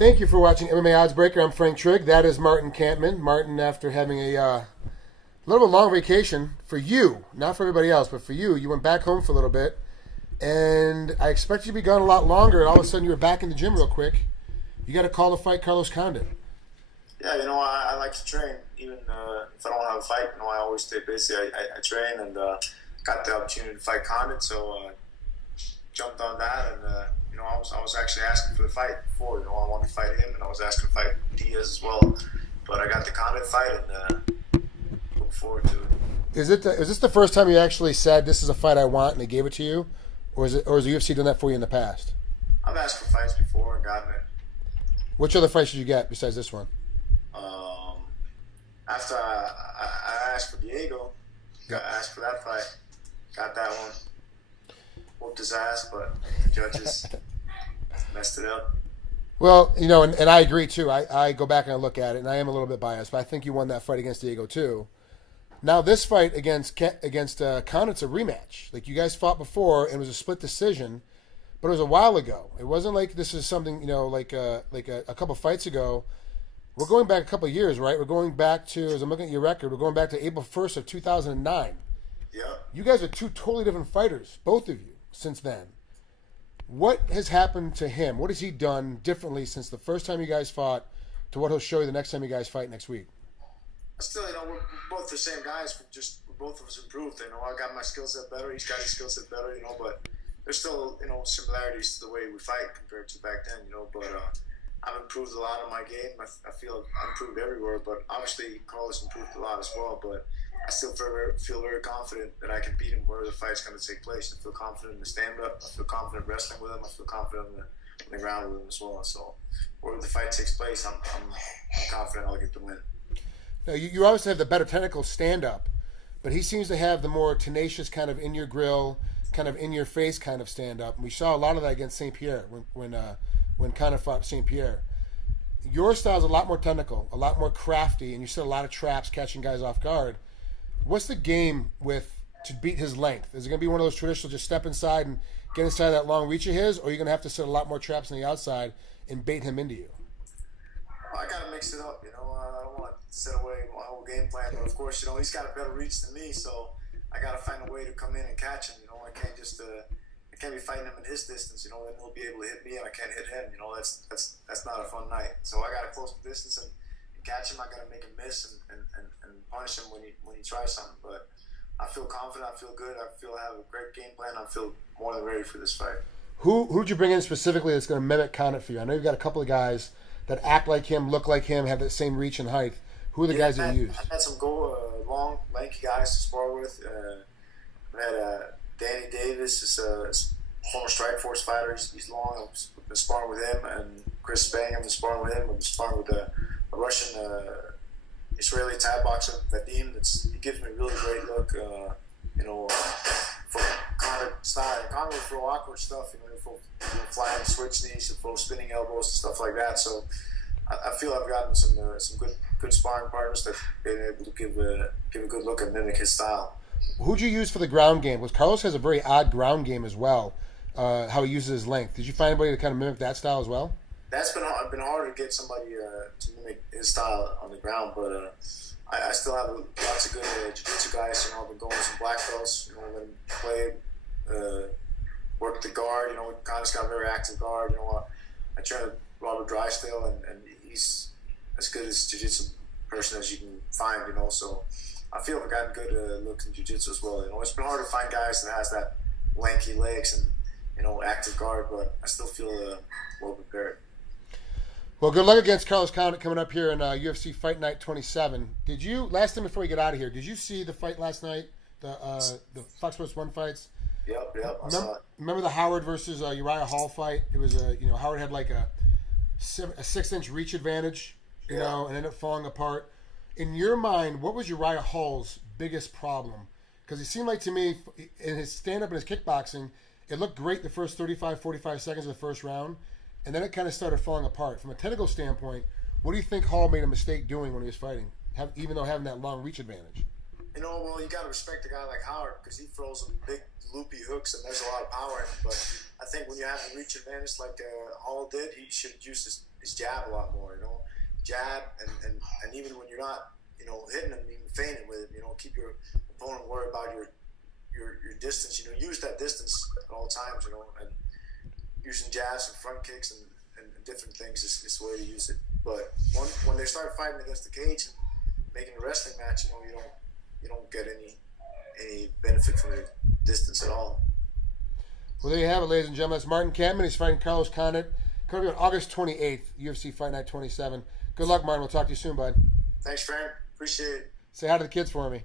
Thank you for watching MMA Oddsbreaker. I'm Frank Trigg. That is Martin Kampmann. Martin, after having a little bit long vacation for you, not for everybody else, but for you, you went back home for a little bit, and I expect you to be gone a lot longer, and all of a sudden you were back in the gym real quick. You got a call to fight Carlos Condit. Yeah, I like to train. Even if I don't have a fight, I always stay busy. I train and got the opportunity to fight Condit, so jumped on that. And I was actually asking for the fight before. I wanted to fight him, and I was asking to fight Diaz as well. But I got the Condit fight, and look forward to it. Is this the first time you actually said this is a fight I want, and they gave it to you, or has the UFC done that for you in the past? I've asked for fights before and gotten it. Which other fights did you get besides this one? After I asked for Diego, I asked for that fight, got that one. Whooped his ass, but the judges messed it up. Well, and I agree too. I go back and I look at it, and I am a little bit biased, but I think you won that fight against Diego too. Now this fight against Condit's a rematch. Like, you guys fought before, and it was a split decision, but it was a while ago. It wasn't like this is something like a couple fights ago. We're going back a couple of years, right? We're going back to, as I'm looking at your record, we're going back to April 1st of 2009. Yeah. You guys are two totally different fighters, both of you, since then. What has happened to him? What has he done differently since the first time you guys fought to what he'll show you the next time you guys fight next week? Still, we're both the same guys. We're both of us improved. I got my skill set better. He's got his skill set better. But there's still similarities to the way we fight compared to back then. But I've improved a lot on my game. I feel I've improved everywhere. But obviously, Carlos improved a lot as well. But I still feel very confident that I can beat him where the fight's going to take place. I feel confident in the stand-up. I feel confident wrestling with him. I feel confident in the ground with him as well. So where the fight takes place, I'm confident I'll get the win. Now, you obviously have the better technical stand-up, but he seems to have the more tenacious kind of in-your-grill, kind of in-your-face kind of stand-up. And we saw a lot of that against St. Pierre when Conor fought St. Pierre. Your style is a lot more technical, a lot more crafty, and you set a lot of traps catching guys off guard. What's the game to beat his length? Is it going to be one of those traditional just step inside and get inside that long reach of his, or are you going to have to set a lot more traps on the outside and bait him into you? I got to mix it up, I don't want to set away my whole game plan, but of course, he's got a better reach than me, so I got to find a way to come in and catch him. I can't just I can't be fighting him in his distance. Then he'll be able to hit me, and I can't hit him. That's not a fun night. So I got to close the distance and catch him. I got to make him miss and punish him when he tries something. But I feel confident. I feel good. I feel I have a great game plan. I feel more than ready for this fight. Who'd you bring in specifically that's going to mimic Condit for you? I know you've got a couple of guys that act like him, look like him, have that same reach and height. Who are the guys that you used? I had some long, lanky guys to spar with. I had Danny Davis, is a former Strikeforce fighter. He's long. I've been sparring with him. And Chris Spang, I've been sparring with him. I've been sparring with a Russian Israeli Thai boxer, Vadim. He gives me a really great look. For Condit style. Condit will throw awkward stuff. He'll flying switch knees, he'll throw spinning elbows, and stuff like that. So I feel I've gotten some good sparring partners that been able to give a good look and mimic his style. Who'd you use for the ground game? Because Carlos has a very odd ground game as well. How he uses his length. Did you find anybody to kind of mimic that style as well? That's been hard to get somebody to mimic his style on the ground, but I still have lots of good jiu-jitsu guys. I've been going with some black belts. Let them play, work the guard. Condit's got a very active guard. I train with Robert Drysdale, and he's as good as jiu-jitsu person as you can find. So I feel I've gotten good looks in jiu-jitsu as well. It's been hard to find guys that has that lanky legs and active guard, but I still feel well prepared. Well, good luck against Carlos Condit coming up here in UFC Fight Night 27. Last time before we get out of here, did you see the fight last night, the Fox Sports 1 fights? Yep, I saw it. Remember the Howard versus Uriah Hall fight? It was Howard had like a 6-inch reach advantage, and ended up falling apart. In your mind, what was Uriah Hall's biggest problem? Because it seemed like to me, in his stand-up and his kickboxing, it looked great the first 35, 45 seconds of the first round, and then it kind of started falling apart. From a technical standpoint, what do you think Hall made a mistake doing when he was fighting, even though having that long reach advantage? Well, you got to respect a guy like Howard because he throws some big loopy hooks and there's a lot of power in him. But I think when you have a reach advantage like Hall did, he should use his jab a lot more. Jab and even when you're not hitting him, even feinting with it. Keep your opponent worried about your distance. Use that distance at all times. And using jabs and front kicks and different things is the way to use it. But when they start fighting against the cage and making a wrestling match, you don't get any benefit from the distance at all. Well, there you have it, ladies and gentlemen. That's Martin Kampmann. He's fighting Carlos Condit. Coming up on August 28th, UFC Fight Night 27. Good luck, Martin. We'll talk to you soon, bud. Thanks, Frank. Appreciate it. Say hi to the kids for me.